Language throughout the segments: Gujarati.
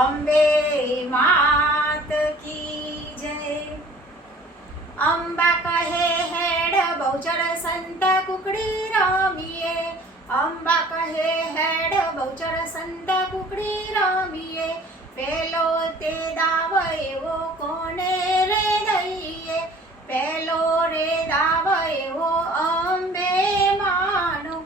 અંબે માત કી જય। અંબા કહે હેડ બહુચર સંત કુકડી રમીએ। અંબા કહે હેડ બહુચર સંત કુકડી રમીએ। પેલો તે દાવ એવો કોને રે દઈએ। પેલો રે દાવ એવો અંબે માનો।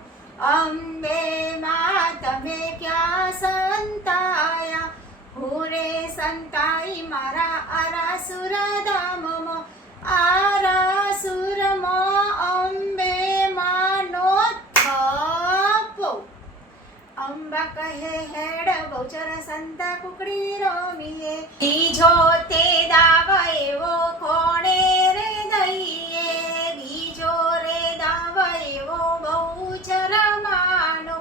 અંબે માં તમે ક્યાં સંતાયા। હું રે સંતાઈ મારા આરાસુર ધામમાં। આરાસુરમાં અંબે માનો થપ્પો। અંબા કહે હેડ બહુચર સંત કુકડી રમીએ। બીજો તે દાવ એવો કોણે રે દઈએ। બીજો રે દાવ એવો બહુચર માનો।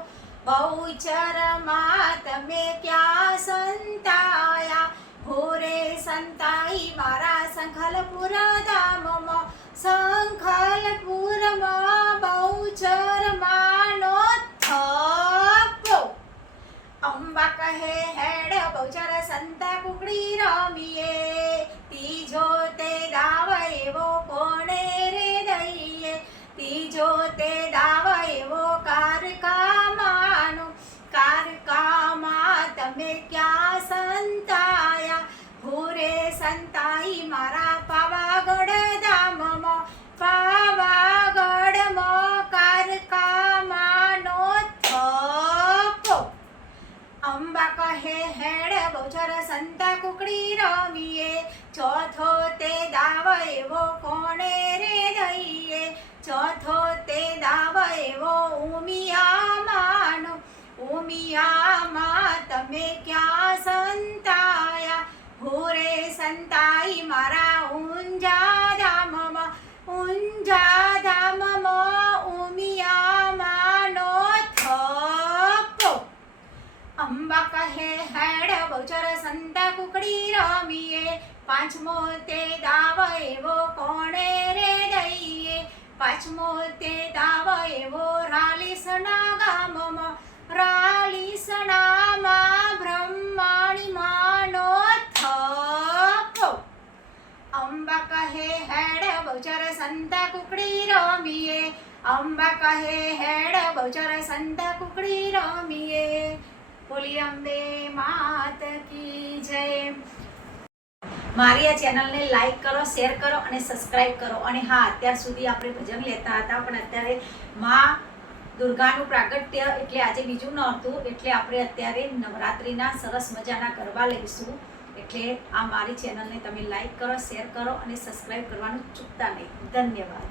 બહુચર માં તમે ક્યાં સંતાયા। હું રે સંતાઈ મારા સંખલપુર ધામમાં। સંખલપુરમાં બહુચર માનો થપ્પો। અંબા કહે હેડ બહુચર સંત કુકડી રમીએ। ત્રીજો તે દાવ એવો કોણે રે દઈએ। ત્રીજો તે દાવ એવો કારકામાનો। કારકામાં તમે ક્યાં સંતાયા। હું રે સંતાઈ મારા પાવાગઢ ધામમાં। પાવાગઢમાં કારકામાનો થપ્પો। અંબા કહે હેડ બહુચર સંત કુકડી રમીએ। ચોથો તે દાવ એવો કોણે રે દઈએ। ચોથો તે દાવ એવો ઉમિયામાનો। ઉમિયામાં તમે ક્યાં સંતાયા। હું રે સંતાઈ મારા ઊંઝા ધામમાં। ઊંઝા ધામમાં ઉમિયામાનો થપ્પો। અંબા કહે હેડ બહુચર સંત કુકડી રમીએ। પાંચમો તે દાવ એવો કોણે રે દઈએ। પાંચમો તે દાવ એવો રાલીસણા ગામમાં। રાલીસણામાં બ્રહ્માણી માનો થપ્પો। અંબા કહે હેડ બહુચર સંત કુકડી રમીએ। અંબા કહે હેડ બહુચર સંત કુકડી રમીએ। બોલી અંબે માત કી જય। મારી આ ચેનલને લાઈક કરો, શેર કરો અને સબસ્ક્રાઈબ કરો। અને હા, અત્યાર સુધી આપણે ભજન લેતા હતા, પણ અત્યારે માં દુર્ગાનું પ્રાગટ્ય એટલે આજે બીજું નહોતું, એટલે આપણે અત્યારે નવરાત્રિના સરસ મજાના ગરબા લઈશું। એટલે આ મારી ચેનલને તમે લાઈક કરો, શેર કરો અને સબસ્ક્રાઈબ કરવાનું ચૂકતા નહીં। ધન્યવાદ।